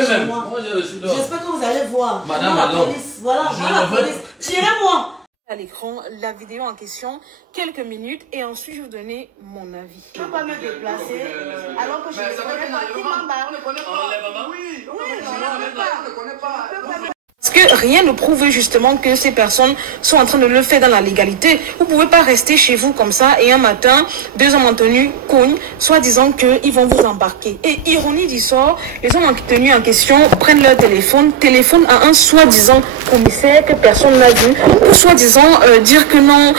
rentrer chez même. moi. Moi, je suis dehors. J'espère que vous allez voir. Madame, la madame. police, voilà, Je la veux- police. Tirez-moi. À l'écran la vidéo en question, quelques minutes, et ensuite je vais vous donner mon avis. Je ne peux pas me déplacer alors que je ne connais pas qui m'embarque. Oui, non, je ne connais pas. Parce que rien ne prouve justement que ces personnes sont en train de le faire dans la légalité. Vous ne pouvez pas rester chez vous comme ça et un matin, 2 hommes en tenue cognent, soit disant qu'ils vont vous embarquer. Et ironie du sort, les hommes en tenue en question prennent leur téléphone à un soi-disant commissaire que personne n'a vu, pour soi-disant dire que non,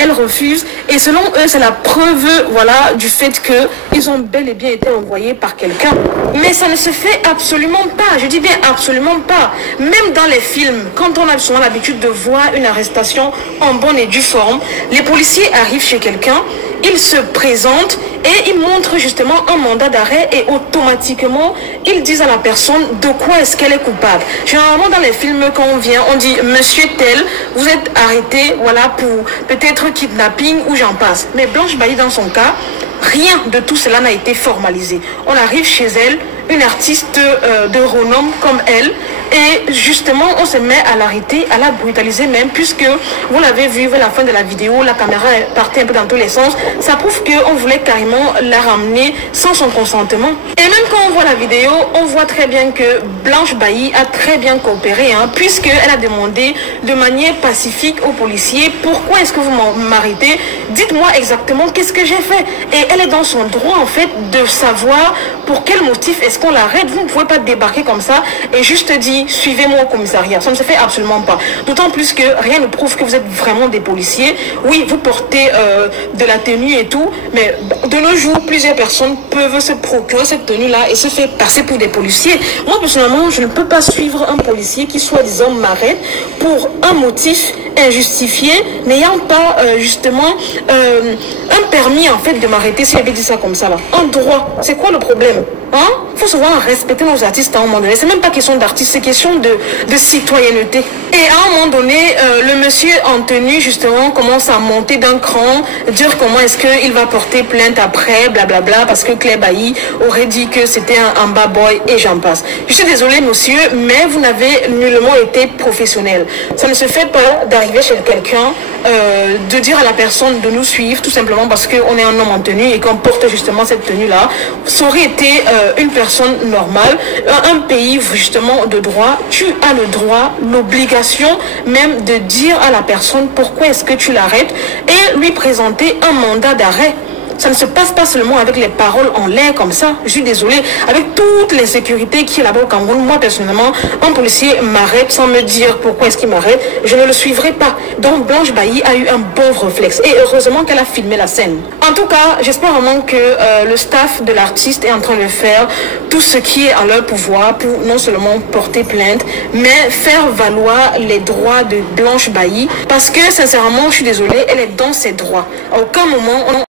elle refuse. Et selon eux, c'est la preuve voilà, du fait qu'ils ont bel et bien été envoyés par quelqu'un. Mais ça ne se fait absolument pas, je dis bien absolument pas. Même dans les films, quand on a souvent l'habitude de voir une arrestation en bonne et due forme, les policiers arrivent chez quelqu'un, ils se présentent et ils montrent justement un mandat d'arrêt et automatiquement ils disent à la personne de quoi est-ce qu'elle est coupable. Généralement dans les films quand on vient, on dit monsieur tel, vous êtes arrêté voilà pour peut-être kidnapping ou j'en passe. Mais Blanche Bailly dans son cas, rien de tout cela n'a été formalisé. On arrive chez elle, une artiste de renom comme elle, et justement on se met à l'arrêter, à la brutaliser même, puisque vous l'avez vu vers la fin de la vidéo, la caméra partait un peu dans tous les sens. Ça prouve qu'on voulait carrément la ramener sans son consentement. Et même quand on voit la vidéo, on voit très bien que Blanche Bailly a très bien coopéré, puisqu'elle a demandé de manière pacifique aux policiers: pourquoi est-ce que vous m'arrêtez? Dites-moi exactement qu'est-ce que j'ai fait. Et elle est dans son droit en fait de savoir pour quel motif est-ce qu'on l'arrête. Vous ne pouvez pas débarquer comme ça et juste dire suivez-moi au commissariat. Ça ne se fait absolument pas. D'autant plus que rien ne prouve que vous êtes vraiment des policiers. Oui, vous portez de la tenue et tout, mais de nos jours, plusieurs personnes peuvent se procurer cette tenue-là et se faire passer pour des policiers. Moi, personnellement, je ne peux pas suivre un policier qui, soi-disant, m'arrête pour un motif injustifié, n'ayant pas justement un permis en fait de m'arrêter, si j'avais dit ça comme ça là. Un droit. C'est quoi le problème? Il faut souvent respecter nos artistes à un moment donné. C'est même pas question d'artiste, c'est question de citoyenneté. Et à un moment donné, le monsieur en tenue justement commence à monter d'un cran, dire comment est-ce qu'il va porter plainte après, blablabla, parce que Claire Bailly aurait dit que c'était un bad boy et j'en passe. Je suis désolée monsieur, mais vous n'avez nullement été professionnel. Ça ne se fait pas d'arriver chez quelqu'un, de dire à la personne de nous suivre tout simplement parce qu'on est un homme en tenue et qu'on porte justement cette tenue-là. Ça aurait été une personne normale, un pays justement de droit. Tu as le droit, l'obligation même de dire à la personne pourquoi est-ce que tu l'arrêtes et lui présenter un mandat d'arrêt. Ça ne se passe pas seulement avec les paroles en l'air comme ça. Je suis désolée. Avec toutes les sécurités qui est là-bas au Cameroun, moi personnellement, un policier m'arrête sans me dire pourquoi est-ce qu'il m'arrête, je ne le suivrai pas. Donc Blanche Bailly a eu un bon réflexe. Et heureusement qu'elle a filmé la scène. En tout cas, j'espère vraiment que le staff de l'artiste est en train de faire tout ce qui est en leur pouvoir pour non seulement porter plainte, mais faire valoir les droits de Blanche Bailly. Parce que sincèrement, je suis désolée, elle est dans ses droits. À aucun moment,